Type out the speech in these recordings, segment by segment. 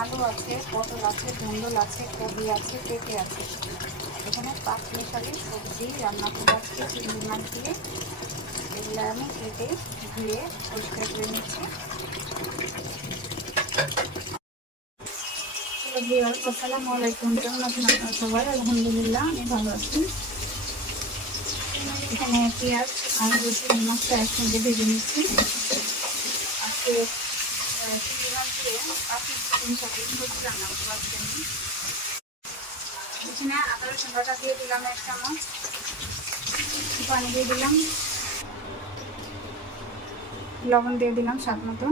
আলু আছে, পটল আছে, ধুন্দল আছে, কবি আছে, পেঁপে আছে। এখানে 5 মিশালি সবজি রান্না করে আজকে চিংড়ি মাছ দিয়ে। এগুলো আমি কেটে ধুয়ে পরিষ্কার করে নিচ্ছি। আসসালামু আলাইকুম, কেমন আছেন আপনারা সবাই? আলহামদুলিল্লাহ আমি ভালো আছি। এখানে পেঁয়াজ আর রসুন মাছটা একসঙ্গে ভেজে নিচ্ছি। আজকে চিংড়ি মাছ দিয়ে পাখির চিকেন সাথে সবজি রান্না করবো আজকে আমি। এখানে আদা রসুন বাটা দিয়ে দিলাম 1 চামচ, পানি দিয়ে দিলাম, লবণ দিয়ে দিলাম স্বাদ মতো।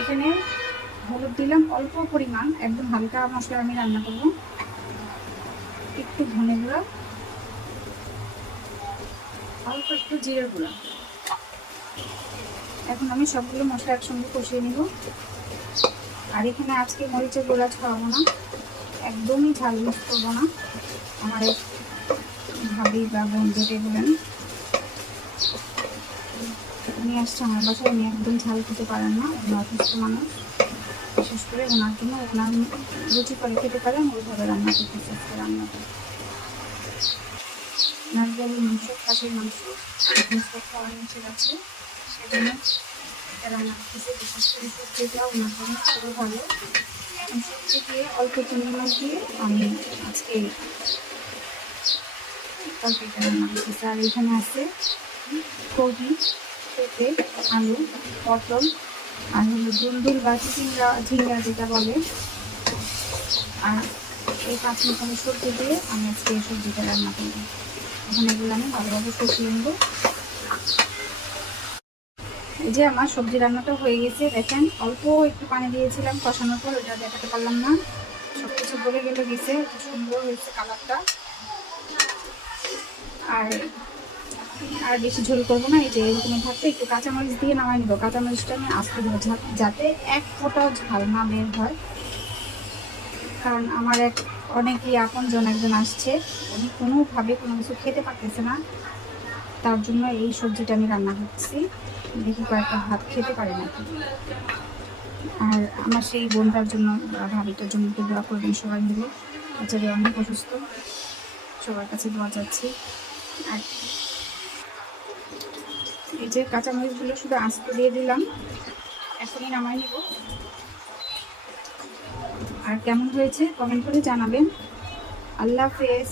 এখানে হলুদ দিলাম অল্প পরিমাণ, একদম হালকা মশলা আমি রান্না করব। একটু ধনে গুঁড়া, অল্প একটু জিরে গুঁড়া। এখন আমি সবগুলো মশলা একসঙ্গে কষিয়ে নিব। আর এখানে আজকে মরিচের গুঁড়া খাওয়াবো না, একদমই ঝাল মিক্স করবো না। আমার এক ভাবি বা বোন যেটা বলেন উনি আসছে আমার বাসায়, উনি একদম ঝাল খেতে পারেন না, উনি অসুস্থ মানুষ। বিশেষ করে ওনার জন্য ওনার রুচি করে খেতে পারেন ওইভাবে রান্না করতে চেষ্টা রান্নাটা। ওনার গরুর মাংস, খাসির মাংস খাওয়ার নিষেধ আছে, সেজন্য এটা রান্না করতেছে। বিশেষ করে সবজিটা ওনার জন্য খুবই ভালো। সবজি দিয়ে অল্প চিংড়ি মাছ দিয়ে আমি আজকে তরকারিটা রান্না করতেছি। আর এখানে আছে কবি, পেঁপে, আলু, পটল আর হলো দুলদুল বা ঝিঙ্গা যেটা বলে। আর এই 5 মিশালি সবজি দিয়ে আমি আজকে এই সবজিটা রান্না করব। এখন এগুলো আমি ভালোভাবে কষিয়ে নেব। এই যে আমার সবজি রান্নাটা হয়ে গেছে, দেখেন অল্প একটু পানি দিয়েছিলাম কষানোর পর, ওটা দেখাতে পারলাম না। সব কিছু গলে গেছে, সুন্দর হয়েছে কালারটা। আর বেশি ঝোল করবো না, এই যে এরকমই থাকতে একটু কাঁচামরিচ দিয়ে নামাই নেবো। কাঁচামরিচটা আমি আস্তে দেবো যাতে এক ফোঁটাও ঝাল না বের হয়। কারণ আমার অনেকই আপনজন একজন আসছে, উনি কোনোভাবে কোনো কিছু খেতে পারতেছে না, তার জন্য এই সবজিটা আমি রান্না করছি। দেখি কয়েকটা ভাত খেতে পারে নাকি। আর আমার সেই বোনটার জন্য ভাবিটার জন্য একটু দোয়া করবেন সবাই মিলে। বাচ্চাদের অনেক অসুস্থ, সবার কাছে দোয়া যাচ্ছি। আর এই যে কাঁচামরিচগুলো শুধু আস্তে দিয়ে দিলাম, এখনই নামাই নেব। আর কেমন হয়েছে কমেন্ট করে জানাবেন। আল্লাহ হাফেজ।